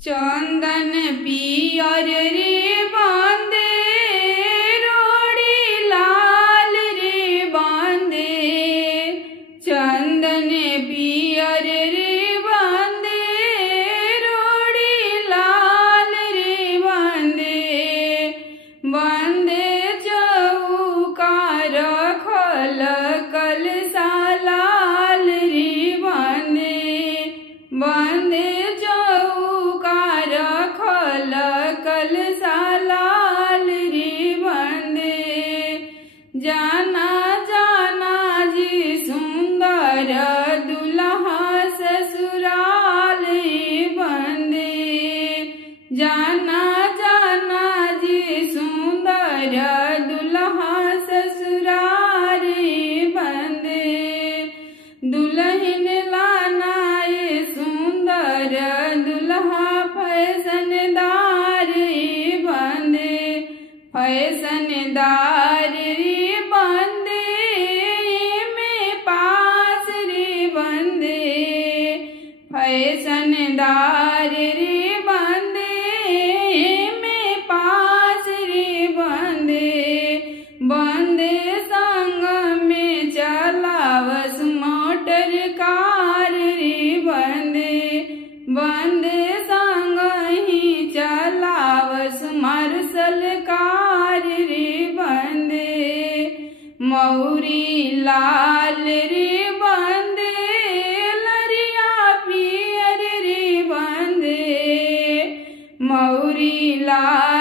चंदन पियर रे बांधे रोड़ी लाल रे बांधे, चंदन पियर रे बांधे रोड़ी लाल रे बांधे, बांधे चौका रखल कलसा लाल रे बांधे, बांधे चौका रखल कलसा लाल रे बांधे। जाना जाना जी सुंदर दुल्हा ससुराल रे बांधे, जाना जाना जी सुंदर दुल्हा ससुराल रे बांधे। दुल्हन लाना ये सुंदर दुल्हा फैशनदार रे बांधे, फैशनदार रे बांधे में पास रे बांधे, फैशनदार रे बांधे में पास रे बांधे, बांधे संग में चलावस मोटर कार रे बांधे, बांधे संग ही चलावस मार्शल कार रे बांधे। मौरी लाल रे बांधे लरिया पियर रे बांधे, मौरी लाल